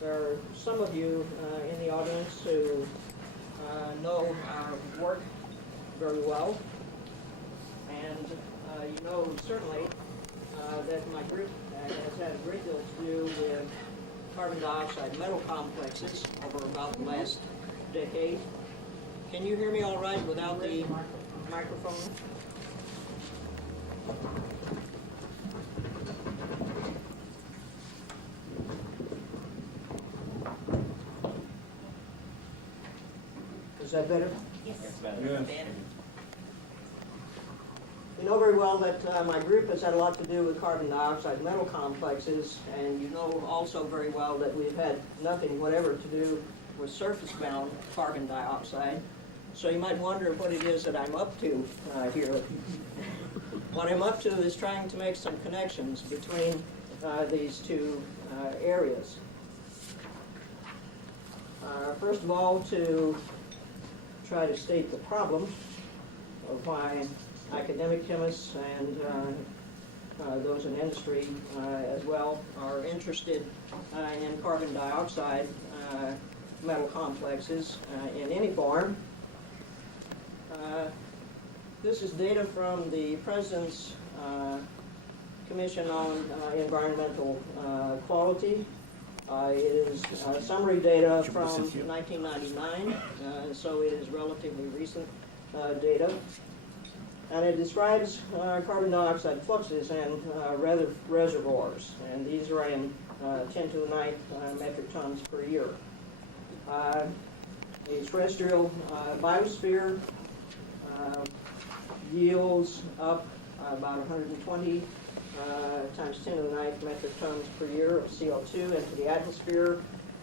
There are some of you in the audience who know our work very well, and you know certainly that my group has had a great deal to do with carbon dioxide metal complexes over about the last decade. Can you hear me all right without the microphone? Is that better? Yes. Better. You know very well that my group has had a lot to do with carbon dioxide metal complexes, and you know also very well that we've had nothing whatever to do with surface-bound carbon dioxide. So you might wonder what it is that I'm up to here. What I'm up to is trying to make some connections between these two areas. First of all, to try to state the problem of why academic chemists and those in industry as well are interested in carbon dioxide metal complexes in any form. This is data from the President's Commission on Environmental Quality. It is summary data from 1999, so it is relatively recent data. And it describes carbon dioxide fluxes and reservoirs, and these are in 10 to the 9th metric tons per year. The terrestrial biosphere yields up about 120 times 10 to the 9th metric tons per year of CO2 into the atmosphere.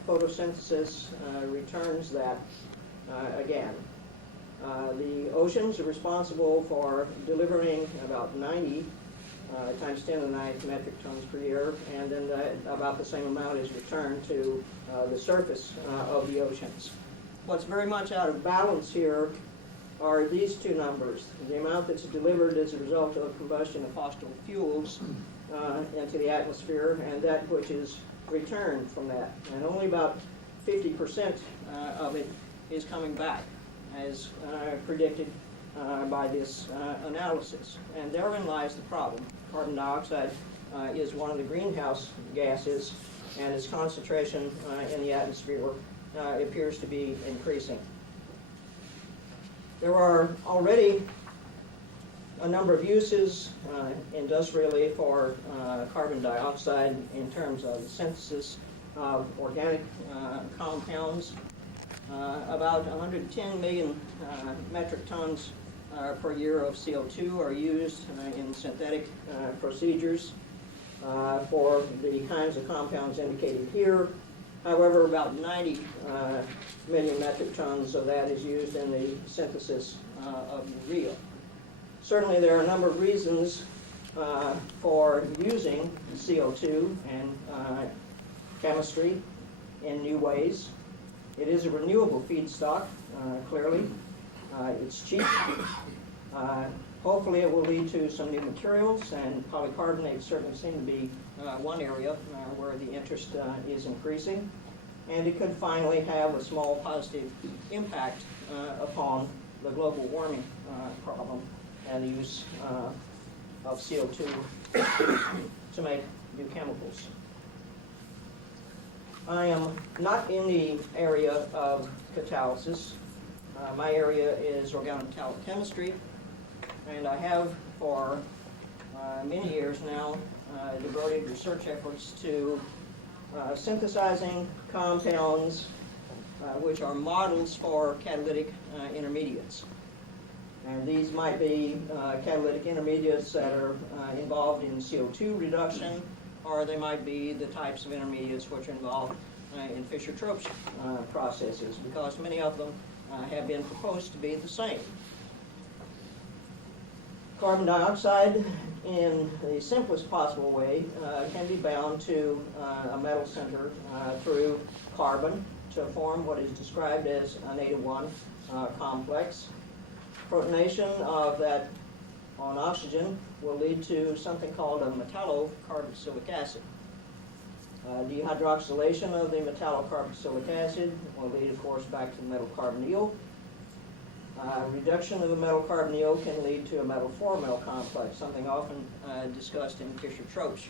Photosynthesis returns that again. The oceans are responsible for delivering about 90 times 10 to the 9th metric tons per year, and then about the same amount is returned to the surface of the oceans. What's very much out of balance here are these two numbers. The amount that's delivered as a result of combustion of fossil fuels into the atmosphere, and that which is returned from that. And only about 50% of it is coming back, as predicted by this analysis. And therein lies the problem. Carbon dioxide is one of the greenhouse gases, and its concentration in the atmosphere appears to be increasing. There are already a number of uses industrially for carbon dioxide in terms of synthesis of organic compounds. About 110 million metric tons per year of CO2 are used in synthetic procedures for the kinds of compounds indicated here. However, about 90 million metric tons of that is used in the synthesis of urea. Certainly there are a number of reasons for using CO2 and chemistry in new ways. It is a renewable feedstock, clearly. It's cheap. Hopefully it will lead to some new materials, and polycarbonates certainly seem to be one area where the interest is increasing. And it could finally have a small positive impact upon the global warming problem and the use of CO2 to make new chemicals. I am not in the area of catalysis. My area is organometallic chemistry, and I have for many years now devoted research efforts to synthesizing compounds which are models for catalytic intermediates. And these might be catalytic intermediates that are involved in CO2 reduction, or they might be the types of intermediates which are involved in Fischer-Tropsch processes, because many of them have been proposed to be the same. Carbon dioxide, in the simplest possible way, can be bound to a metal center through carbon to form what is described as an 8-to-1 complex. Protonation of that on oxygen will lead to something called a metallocarboxylic acid. Dehydroxylation of the metallocarboxylic acid will lead, of course, back to the metal carbonyl. Reduction of the metal carbonyl can lead to a metal 4-metal complex, something often discussed in Fischer-Tropsch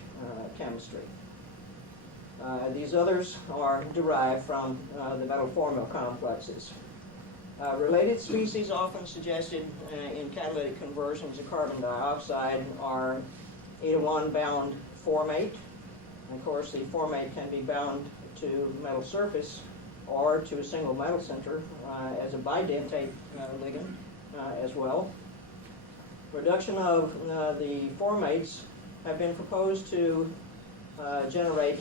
chemistry. These others are derived from the metal 4-metal complexes. Related species often suggested in catalytic conversions of carbon dioxide are eta-1 bound formate. And of course, the formate can be bound to metal surface or to a single metal center as a bidentate ligand as well. Reduction of the formates have been proposed to generate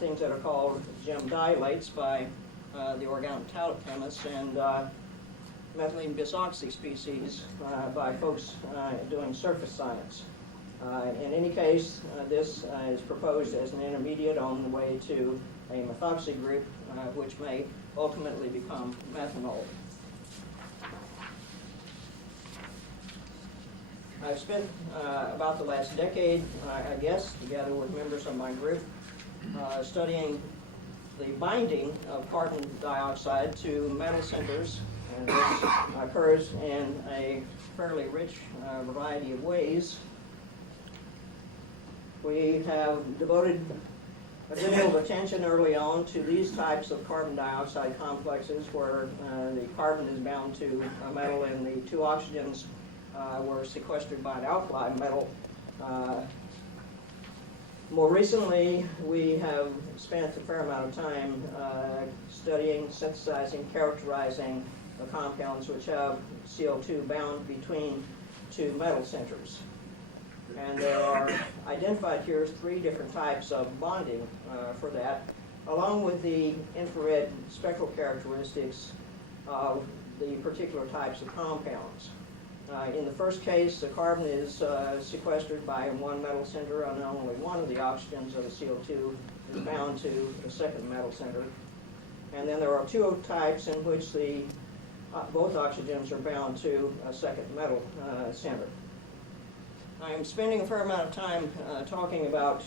things that are called gem dilates by the organometallic chemists, and methylene bisoxy species by folks doing surface science. In any case, this is proposed as an intermediate on the way to a methoxy group, which may ultimately become methanol. I've spent about the last decade, I guess, together with members of my group, studying the binding of carbon dioxide to metal centers, and this occurs in a fairly rich variety of ways. We have devoted a good deal of attention early on to these types of carbon dioxide complexes where the carbon is bound to a metal and the two oxygens were sequestered by an alkali metal. More recently, we have spent a fair amount of time studying, synthesizing, characterizing the compounds which have CO2 bound between two metal centers. And there are identified here 3 different types of bonding for that, along with the infrared spectral characteristics of the particular types of compounds. In the first case, the carbon is sequestered by one metal center, and only one of the oxygens of the CO2 is bound to the second metal center. And then there are 2 types in which the both oxygens are bound to a second metal center. I'm spending a fair amount of time talking about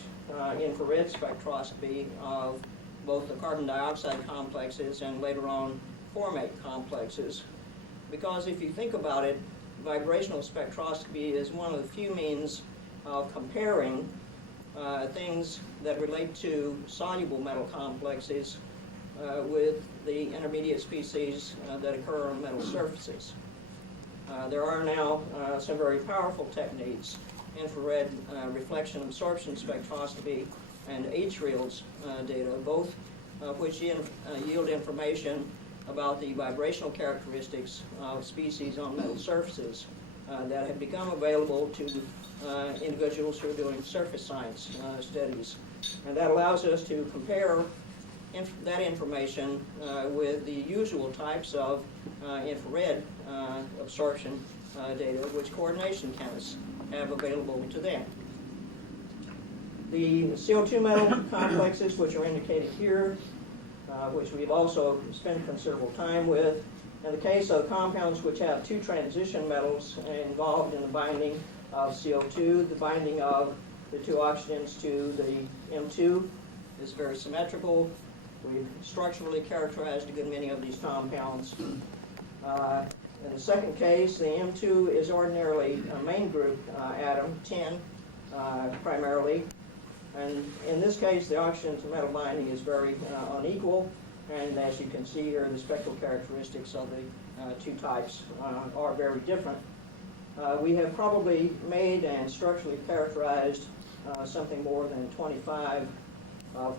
infrared spectroscopy of both the carbon dioxide complexes and later on formate complexes, because if you think about it, vibrational spectroscopy is one of the few means of comparing things that relate to soluble metal complexes with the intermediate species that occur on metal surfaces. There are now some very powerful techniques, infrared reflection absorption spectroscopy and H-reels data, both of which yield information about the vibrational characteristics of species on metal surfaces that have become available to individuals who are doing surface science studies. And that allows us to compare that information with the usual types of infrared absorption data which coordination chemists have available to them. The CO2 metal complexes, which are indicated here, which we've also spent considerable time with. In the case of compounds which have 2 transition metals involved in the binding of CO2, the binding of the 2 oxygens to the M2 is very symmetrical. We've structurally characterized a good many of these compounds. In the second case, the M2 is ordinarily a main group atom, 10 primarily. And in this case, the oxygen to metal binding is very unequal. And as you can see here, the spectral characteristics of the 2 types are very different. We have probably made and structurally characterized something more than 25 of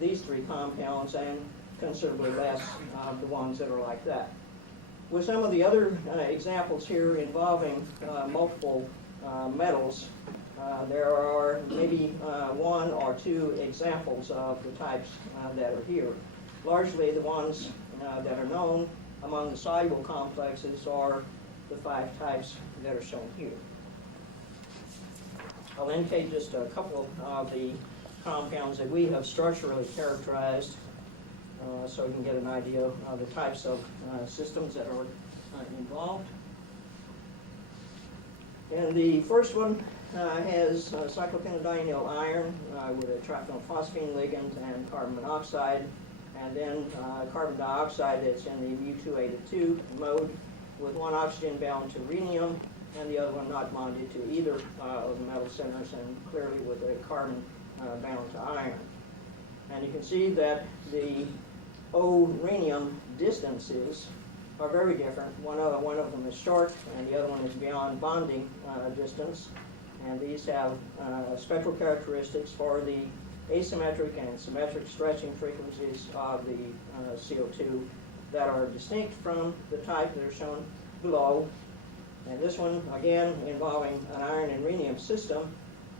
these 3 compounds, and considerably less of the ones that are like that. With some of the other examples here involving multiple metals, there are maybe 1 or 2 examples of the types that are here. Largely the ones that are known among the soluble complexes are the 5 types that are shown here. I'll indicate just a couple of the compounds that we have structurally characterized so you can get an idea of the types of systems that are involved. And the first one has cyclopentadienyl iron with a triphenylphosphine ligand and carbon monoxide, and then carbon dioxide that's in the mu-2A2 mode with one oxygen bound to rhenium and the other one not bonded to either of the metal centers, and clearly with a carbon bound to iron. And you can see that the O-rhenium distances are very different. One of them is short, and the other one is beyond bonding distance. And these have spectral characteristics for the asymmetric and symmetric stretching frequencies of the CO2 that are distinct from the type that are shown below. And this one, again, involving an iron and rhenium system,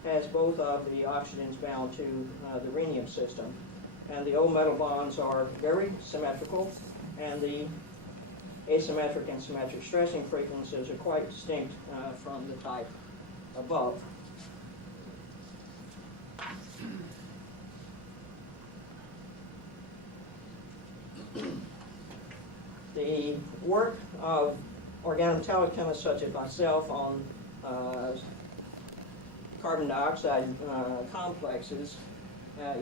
has both of the oxygens bound to the rhenium system. And the O metal bonds are very symmetrical, and the asymmetric and symmetric stretching frequencies are quite distinct from the type above. The work of organometallic chemists such as myself on carbon dioxide complexes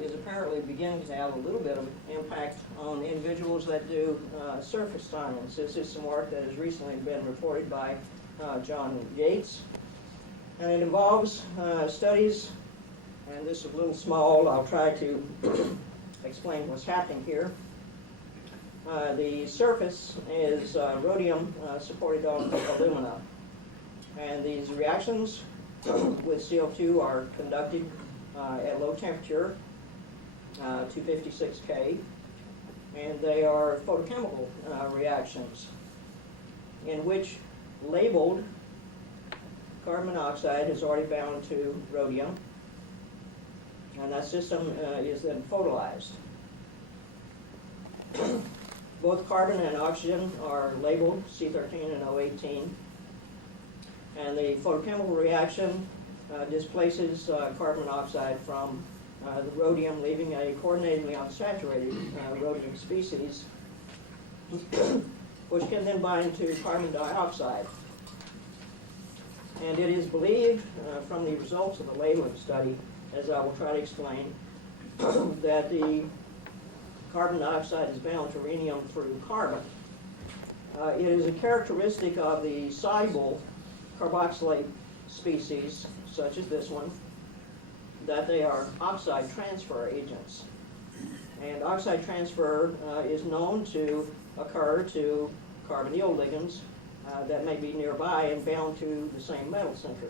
is apparently beginning to have a little bit of impact on individuals that do surface science. This is some work that has recently been reported by John Yates, and it involves studies, and this is a little small. I'll try to explain what's happening here. The surface is rhodium supported on alumina, and these reactions with CO2 are conducted at low temperature, 256 K, and they are photochemical reactions in which labeled carbon monoxide is already bound to rhodium, and that system is then photolyzed. Both carbon and oxygen are labeled C13 and O18, and the photochemical reaction displaces carbon monoxide from the rhodium, leaving a coordinatedly unsaturated rhodium species, which can then bind to carbon dioxide. And it is believed from the results of the labeling study, as I will try to explain, that the carbon dioxide is bound to rhenium through carbon. It is a characteristic of the soluble carboxylate species, such as this one, that they are oxide transfer agents. And oxide transfer is known to occur to carbonyl ligands that may be nearby and bound to the same metal center.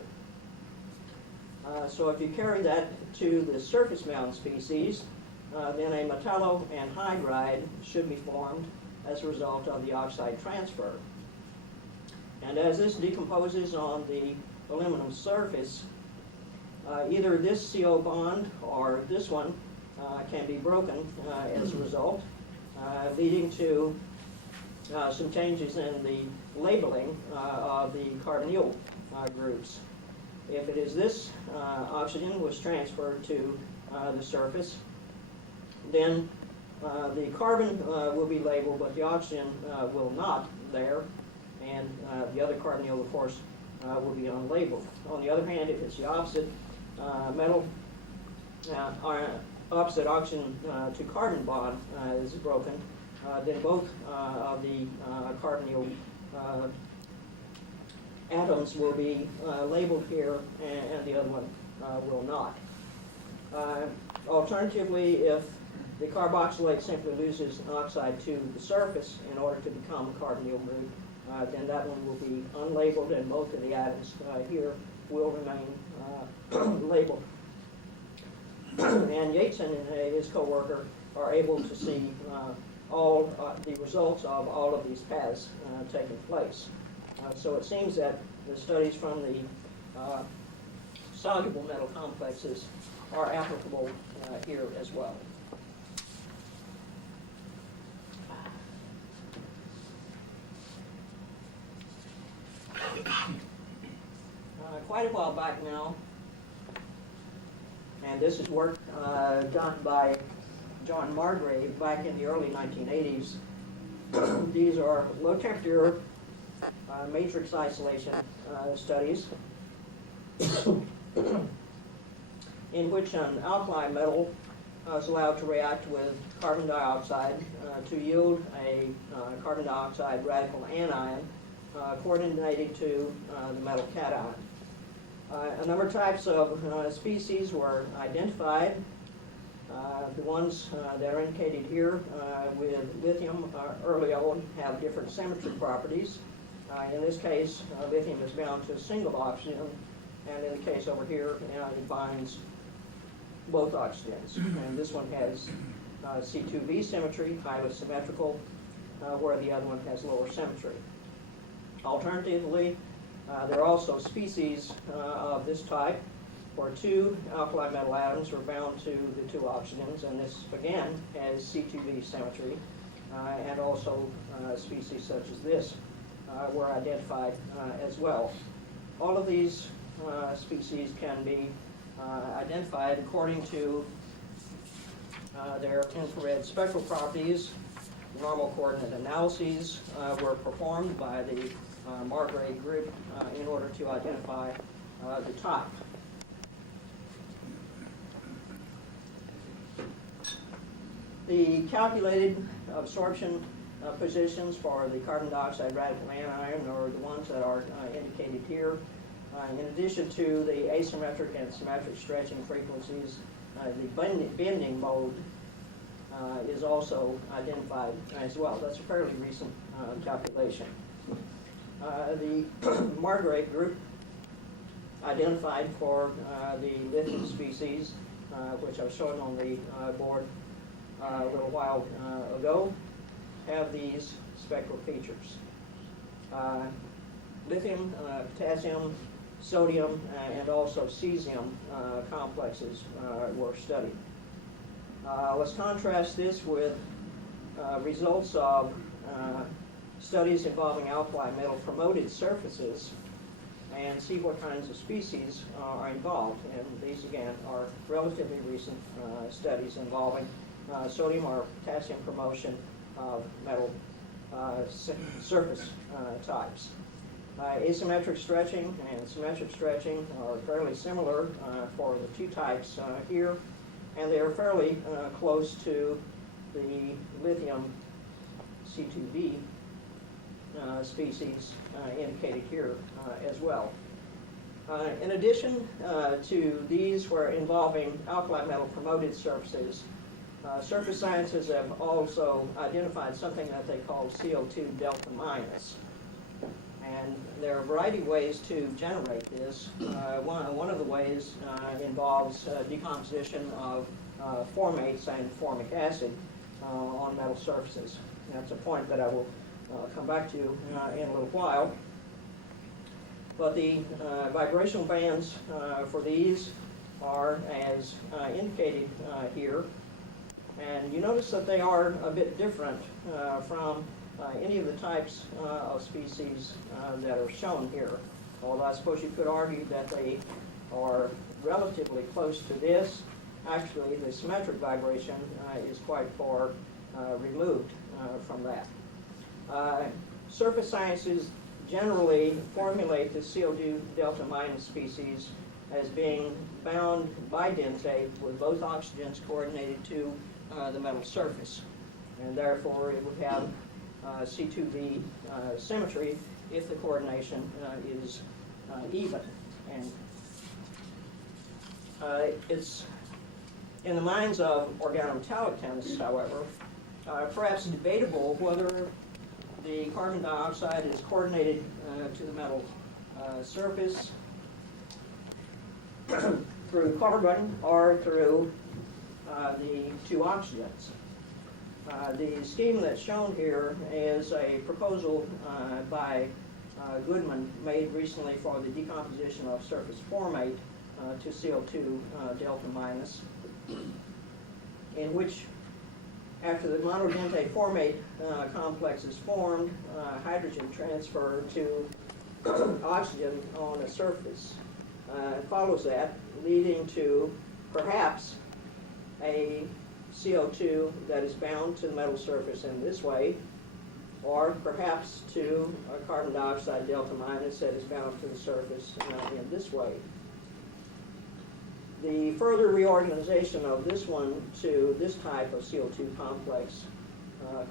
So if you carry that to the surface bound species, then a metalloanhydride should be formed as a result of the oxide transfer. And as this decomposes on the aluminum surface, either this CO bond or this one can be broken as a result, leading to some changes in the labeling of the carbonyl groups. If it is this oxygen was transferred to the surface, then the carbon will be labeled, but the oxygen will not there, and the other carbonyl, of course, will be unlabeled. On the other hand, if it's the opposite opposite oxygen to carbon bond is broken, then both of the carbonyl atoms will be labeled here, and the other one will not. Alternatively, if the carboxylate simply loses an oxide to the surface in order to become a carbonyl group, then that one will be unlabeled, and both of the atoms here will remain labeled. And Yates and his co-worker are able to see all the results of all of these paths taking place. So it seems that the studies from the soluble metal complexes are applicable here as well. Quite a while back now, and this is work done by John Margrave back in the early 1980s. These are low temperature matrix isolation studies, in which an alkali metal is allowed to react with carbon dioxide to yield a carbon dioxide radical anion coordinated to the metal cation. A number of types of species were identified. The ones that are indicated here with lithium early on have different symmetry properties. In this case, lithium is bound to a single oxygen, and in the case over here, it binds both oxygens. And this one has C2V symmetry, highly symmetrical, where the other one has lower symmetry. Alternatively, there are also species of this type where two alkali metal atoms are bound to the two oxygens, and this again has C2V symmetry, and also species such as this were identified as well. All of these species can be identified according to their infrared spectral properties. Normal coordinate analyses were performed by the Margrave group in order to identify the type. The calculated absorption positions for the carbon dioxide radical anion are the ones that are indicated here. In addition to the asymmetric and symmetric stretching frequencies, the bending mode is also identified as well. That's a fairly recent calculation. The Margrave group identified for the lithium species, which I was showing on the board a little while ago, have these spectral features. Lithium, potassium, sodium, and also cesium complexes were studied. Let's contrast this with results of studies involving alkali metal promoted surfaces and see what kinds of species are involved. And these, again, are relatively recent studies involving sodium or potassium promotion of metal surface types. Asymmetric stretching and symmetric stretching are fairly similar for the two types here, and they are fairly close to the lithium C2V species indicated here as well. In addition to these were involving alkali metal promoted surfaces, surface sciences have also identified something that they call CO2 delta minus. And there are a variety of ways to generate this. One of the ways involves decomposition of formates and formic acid on metal surfaces. And that's a point that I will come back to in a little while. But the vibrational bands for these are as indicated here. And you notice that they are a bit different from any of the types of species that are shown here. Although I suppose you could argue that they are relatively close to this. Actually, the symmetric vibration is quite far removed from that. Surface sciences generally formulate the CO2 delta minus species as being bound bidentate with both oxygens coordinated to the metal surface. And therefore, it would have C2V symmetry if the coordination is even. And it's in the minds of organometallic chemists, however, perhaps debatable whether the carbon dioxide is coordinated to the metal surface through carbon or through the two oxygens. The scheme that's shown here is a proposal by Goodman made recently for the decomposition of surface formate to CO2 delta minus, in which after the monodentate formate complex is formed, hydrogen transfer to oxygen on a surface follows that, leading to perhaps a CO2 that is bound to the metal surface in this way, or perhaps to a carbon dioxide delta minus that is bound to the surface in this way. The further reorganization of this one to this type of CO2 complex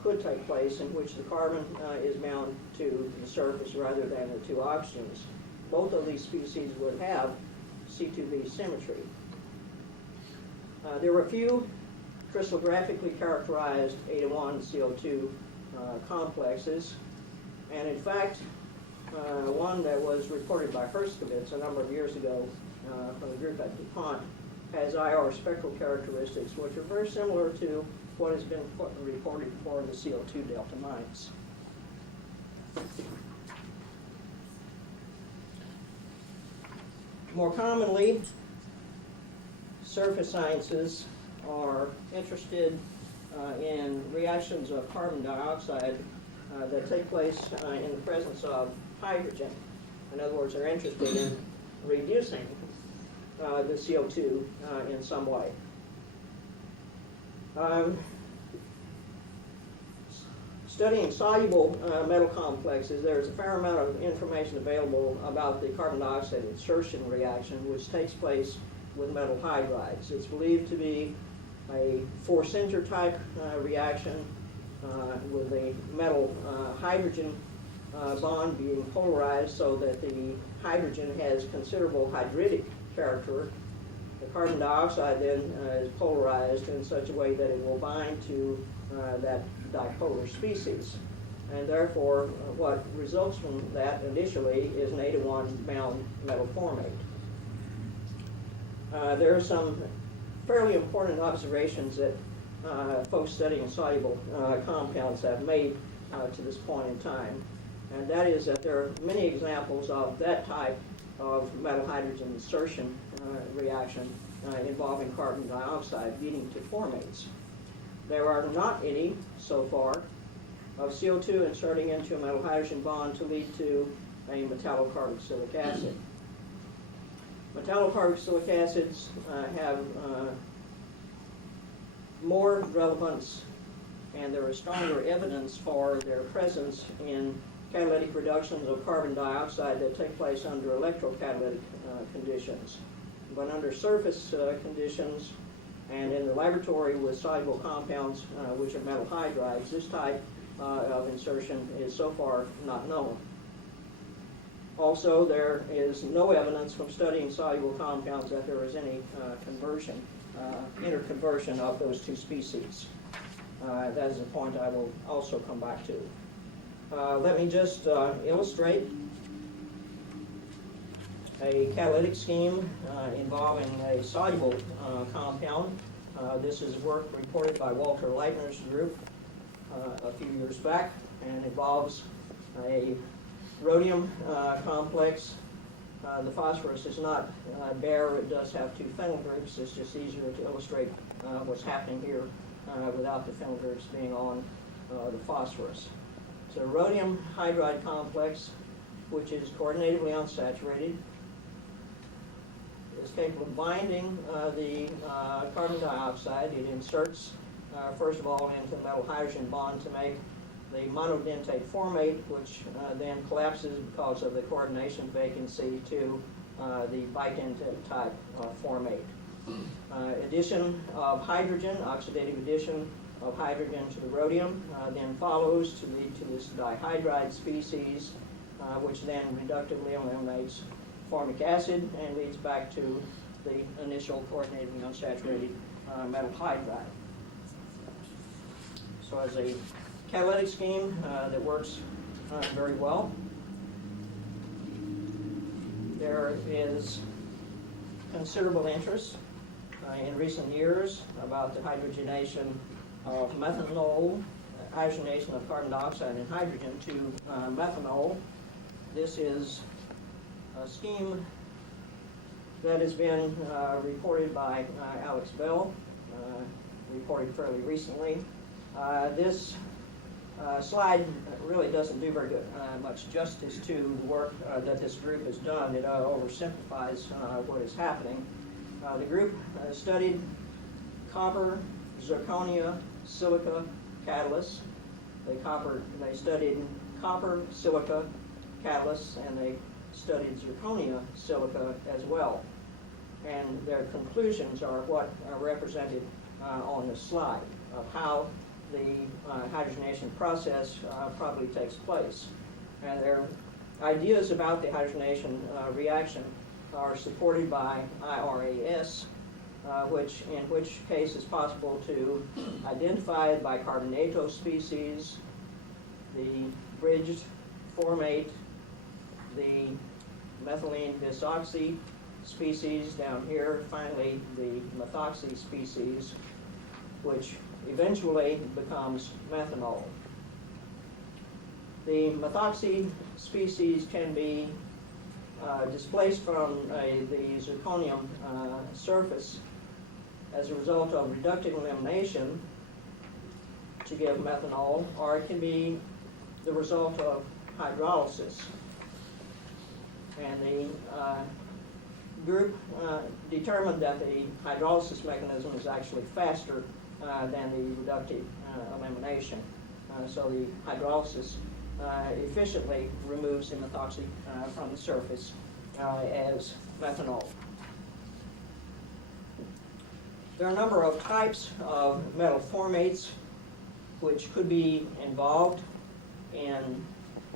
could take place, in which the carbon is bound to the surface rather than the two oxygens. Both of these species would have C2B symmetry. There were a few crystallographically characterized 8-1 CO2 complexes, and in fact, one that was reported by Herskovitz a number of years ago from the group at DuPont has IR spectral characteristics which are very similar to what has been reported for the CO2 delta mines. More commonly, surface sciences are interested in reactions of carbon dioxide that take place in the presence of hydrogen. In other words, they're interested in reducing the CO2 in some way. Studying soluble metal complexes, there's a fair amount of information available about the carbon dioxide insertion reaction, which takes place with metal hydrides. It's believed to be a four-center type reaction with the metal hydrogen bond being polarized so that the hydrogen has considerable hydridic character. The carbon dioxide then is polarized in such a way that it will bind to that dipolar species. And therefore, what results from that initially is an 8-1 bound metal formate. There are some fairly important observations that folks studying soluble compounds have made to this point in time. And that is that there are many examples of that type of metal hydrogen insertion reaction involving carbon dioxide leading to formates. There are not any, so far, of CO2 inserting into a metal hydrogen bond to lead to a metallocarboxylic acid. Metallocarboxylic acids have more relevance, and there is stronger evidence for their presence in catalytic reductions of carbon dioxide that take place under electrocatalytic conditions. But under surface conditions and in the laboratory with soluble compounds, which are metal hydrides, this type of insertion is so far not known. Also, there is no evidence from studying soluble compounds that there is any conversion, interconversion of those two species. That is a point I will also come back to. Let me just illustrate a catalytic scheme involving a soluble compound. This is work reported by Walter Leitner's group a few years back, and involves a rhodium complex. The phosphorus is not bare. It does have two phenyl groups. It's just easier to illustrate what's happening here without the phenyl groups being on the phosphorus. It's a rhodium hydride complex, which is coordinatively unsaturated. It's capable of binding the carbon dioxide. It inserts, first of all, into the metal hydrogen bond to make the monodentate formate, which then collapses because of the coordination vacancy to the bidentate type formate. Addition of hydrogen, oxidative addition of hydrogen to the rhodium, then follows to lead to this dihydride species, which then reductively eliminates formic acid and leads back to the initial coordinating unsaturated metal hydride. So as a catalytic scheme that works very well, there is considerable interest in recent years about the hydrogenation of methanol, hydrogenation of carbon dioxide and hydrogen to methanol. This is a scheme that has been reported by Alex Bell, reported fairly recently. This slide really doesn't do very good, much justice to the work that this group has done. It oversimplifies what is happening. The group studied copper, zirconia, silica catalysts. They studied copper, silica catalysts, and they studied zirconia silica as well. and their conclusions are what are represented on this slide of how the hydrogenation process probably takes place. And their ideas about the hydrogenation reaction are supported by IRAS, in which case it's possible to identify bicarbonato species, the bridged formate, the methylene bisoxy species down here, finally the methoxy species, which eventually becomes methanol. The methoxy species can be displaced from the zirconium surface as a result of reductive elimination to give methanol, or it can be the result of hydrolysis. And the group determined that the hydrolysis mechanism is actually faster than the reductive elimination. So the hydrolysis efficiently removes the methoxy from the surface as methanol. There are a number of types of metal formates which could be involved in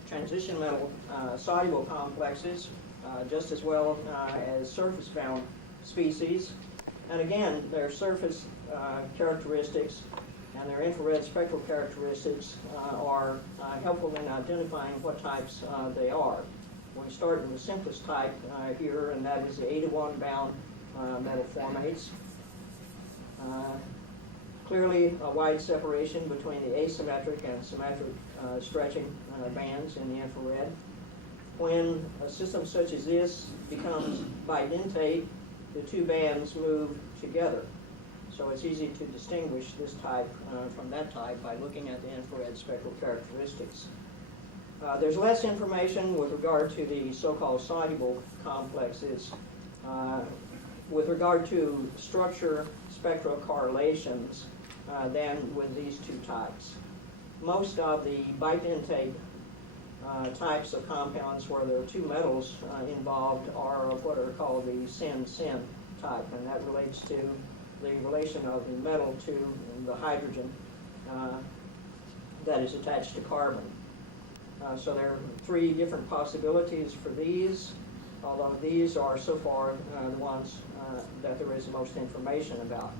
transition metal soluble complexes, just as well as surface-bound species. And again, their surface characteristics and their infrared spectral characteristics are helpful in identifying what types they are. We start with the simplest type here, and that is the 8-to-1 bound metal formates. Clearly a wide separation between the asymmetric and symmetric stretching bands in the infrared. When a system such as this becomes bidentate, the two bands move together. So it's easy to distinguish this type from that type by looking at the infrared spectral characteristics. There's less information with regard to the so-called soluble complexes. With regard to structure spectral correlations than with these two types. Most of the bidentate types of compounds where there are two metals involved are of what are called the syn-syn type, and that relates to the relation of the metal to the hydrogen that is attached to carbon. So there are three different possibilities for these, although these are so far the ones that there is the most information about.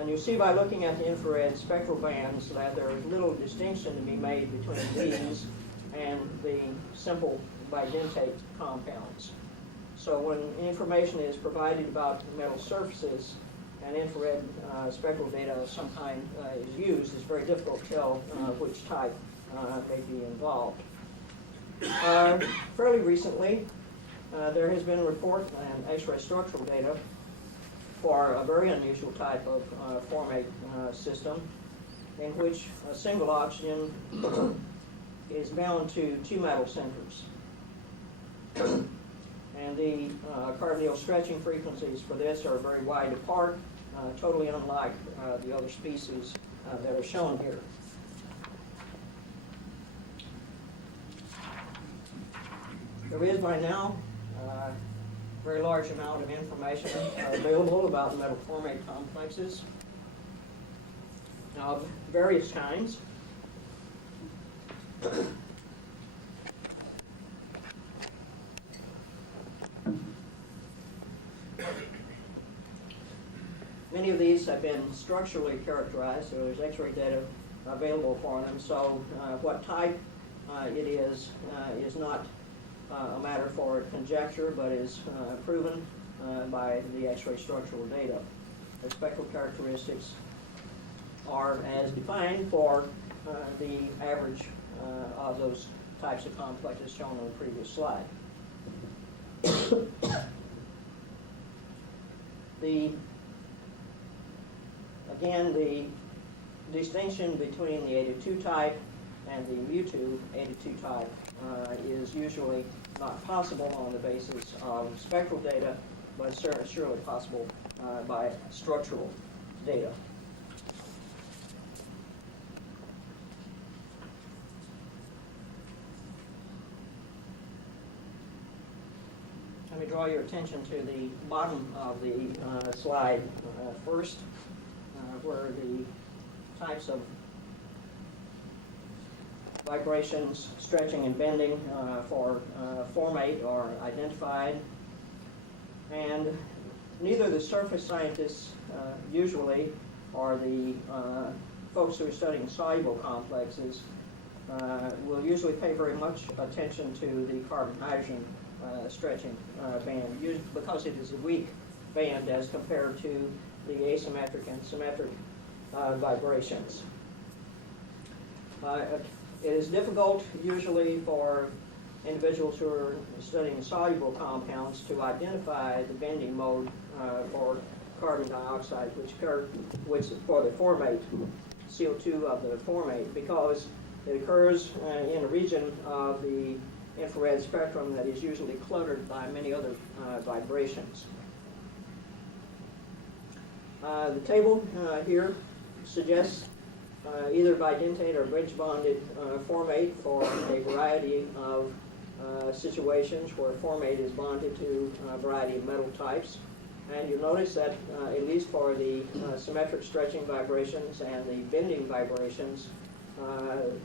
And you see by looking at the infrared spectral bands that there is little distinction to be made between these and the simple bidentate compounds. So when information is provided about metal surfaces and infrared spectral data of some kind is used, it's very difficult to tell which type may be involved. Fairly recently, there has been a report and X-ray structural data for a very unusual type of formate system in which a single oxygen is bound to two metal centers. And the carbonyl stretching frequencies for this are very wide apart, totally unlike the other species that are shown here. There is by now a very large amount of information available about metal formate complexes of various kinds. Many of these have been structurally characterized, so there's X-ray data available for them. So what type it is not a matter for conjecture, but is proven by the X-ray structural data. The spectral characteristics are as defined for the average of those types of complexes shown on the previous slide. Again, the distinction between the 8-to-2 type and the mu2 8-to-2 type is usually not possible on the basis of spectral data, but surely possible by structural data. Let me draw your attention to the bottom of the slide first, where the types of vibrations, stretching, and bending for formate are identified. And neither the surface scientists usually or the folks who are studying soluble complexes will usually pay very much attention to the carbon-hydrogen stretching band, because it is a weak band as compared to the asymmetric and symmetric vibrations. It is difficult usually for individuals who are studying soluble compounds to identify the bending mode for carbon dioxide, which for the formate, CO2 of the formate, because it occurs in a region of the infrared spectrum that is usually cluttered by many other vibrations. The table here suggests either bidentate or bridge bonded formate for a variety of situations where formate is bonded to a variety of metal types. And you'll notice that at least for the symmetric stretching vibrations and the bending vibrations,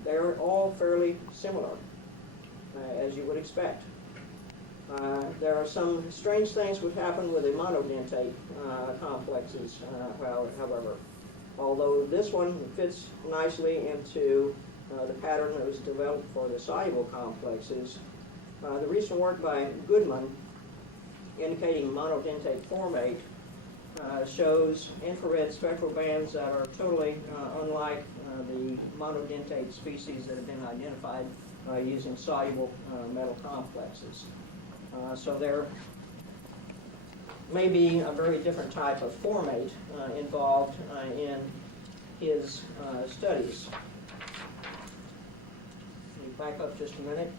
they're all fairly similar, as you would expect. There are some strange things which happen with the monodentate complexes, however. Although this one fits nicely into the pattern that was developed for the soluble complexes, the recent work by Goodman indicating monodentate formate shows infrared spectral bands that are totally unlike the monodentate species that have been identified using soluble metal complexes. So there may be a very different type of formate involved in his studies. Let me back up just a minute.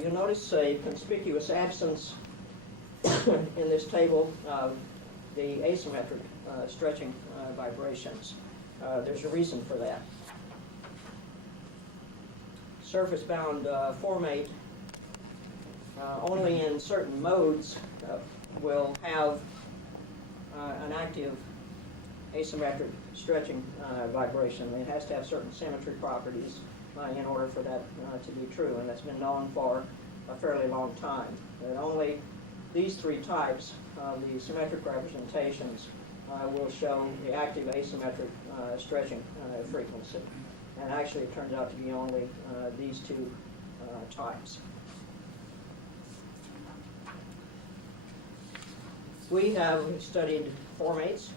You'll notice a conspicuous absence in this table of the asymmetric stretching vibrations. There's a reason for that. Surface-bound formate only in certain modes will have an active asymmetric stretching vibration. It has to have certain symmetry properties in order for that to be true, and that's been known for a fairly long time. That only these three types of the symmetric representations will show the active asymmetric stretching frequency. And actually it turns out to be only these two types. We have studied formates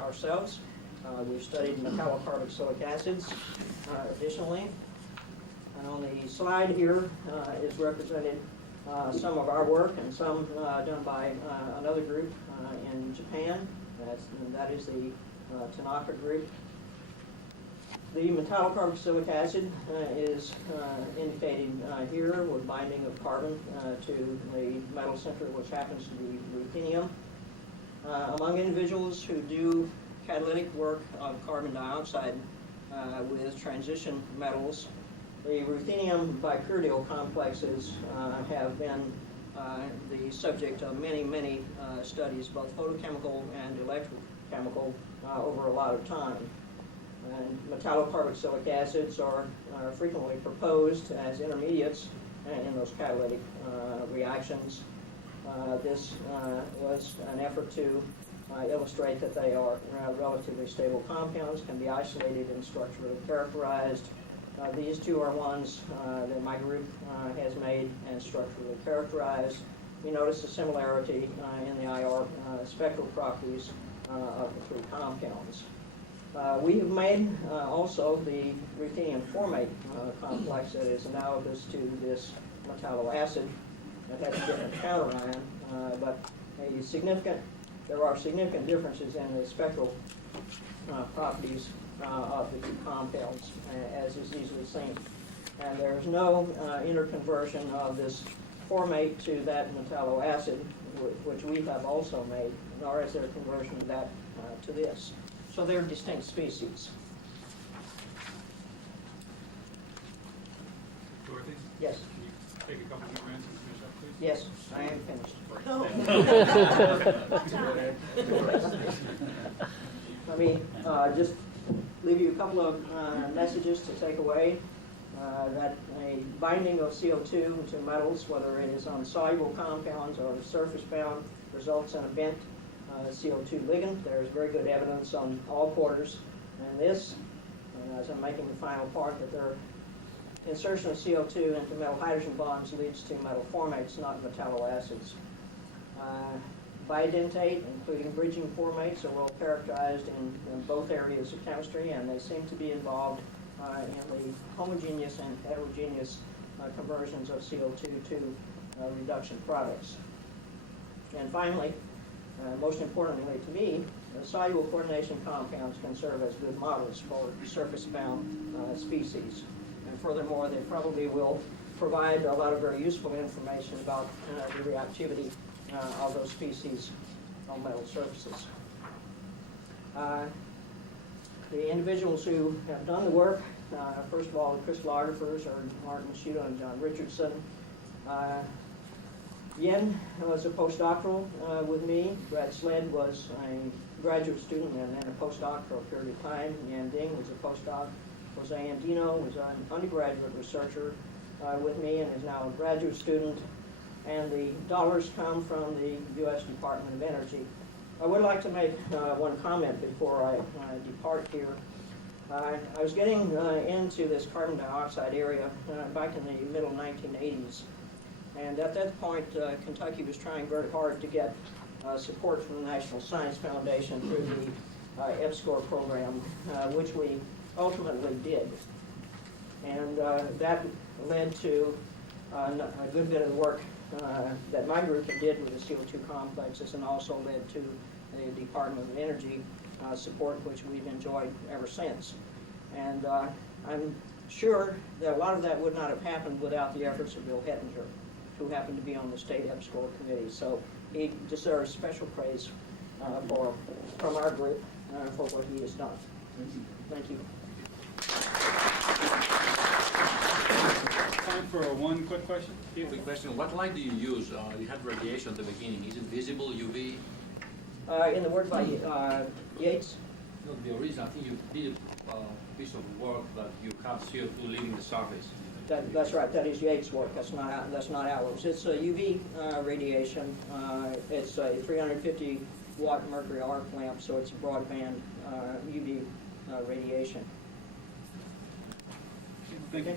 ourselves. We've studied metallocarboxylic acids additionally. And on the slide here is represented some of our work and some done by another group in Japan. That is the Tanaka group. The metallocarboxylic acid is indicated here with binding of carbon to the metal center, which happens to be ruthenium. Among individuals who do catalytic work of carbon dioxide with transition metals, the ruthenium bipyridyl complexes have been the subject of many, many studies, both photochemical and electrochemical, over a lot of time. And metallocarboxylic acids are frequently proposed as intermediates in those catalytic reactions. This was an effort to illustrate that they are relatively stable compounds, can be isolated and structurally characterized. These two are ones that my group has made and structurally characterized. You notice a similarity in the IR spectral properties of the three compounds. We have made also the ruthenium formate complex that is analogous to this metalloacid that has a different counterion, but there are significant differences in the spectral properties of the two compounds, as is easily seen. And there's no interconversion of this formate to that metalloacid, which we have also made, nor is there a conversion of that to this. So they're distinct species. Dorothy? Yes. Can you take a couple more minutes and finish up, please? Yes, I am finished. Let me just leave you a couple of messages to take away. That a binding of CO2 to metals, whether it is on soluble compounds or surface bound, results in a bent CO2 ligand. There is very good evidence on all quarters in this, and as I'm making the final part, that their insertion of CO2 into metal hydrogen bonds leads to metal formates, not metalloacids. Bidentate, including bridging formates, are well characterized in both areas of chemistry, and they seem to be involved in the homogeneous and heterogeneous conversions of CO2 to reduction products. And finally, most importantly to me, soluble coordination compounds can serve as good models for surface-bound species. And furthermore, they probably will provide a lot of very useful information about the reactivity of those species on metal surfaces. The individuals who have done the work, first of all, the crystallographers are Martin Masciuto and John Richardson. Yen was a postdoctoral with me. Brad Sled was a graduate student and then a postdoc for a period of time. Yan Ding was a postdoc. Jose Andino was an undergraduate researcher with me and is now a graduate student. And the dollars come from the U.S. Department of Energy. I would like to make one comment before I depart here. I was getting into this carbon dioxide area back in the middle 1980s. And at that point, Kentucky was trying very hard to get support from the National Science Foundation through the EPSCoR program, which we ultimately did. And that led to a good bit of the work that my group did with the CO2 complexes, and also led to the Department of Energy support, which we've enjoyed ever since. And I'm sure that a lot of that would not have happened without the efforts of Bill Hettinger, who happened to be on the state EPSCoR committee. So he deserves special praise from our group for what he has done. Thank you. Time for one quick question. Quick question. What light do you use? You had radiation at the beginning. Is it visible, UV? In the work by Yates? No, the original. I think you did a piece of work that you have CO2 leaving the surface. That's right. That is Yates' work. That's not ours. It's a UV radiation. It's a 350 watt mercury arc lamp, so it's a broadband UV radiation. Thank you.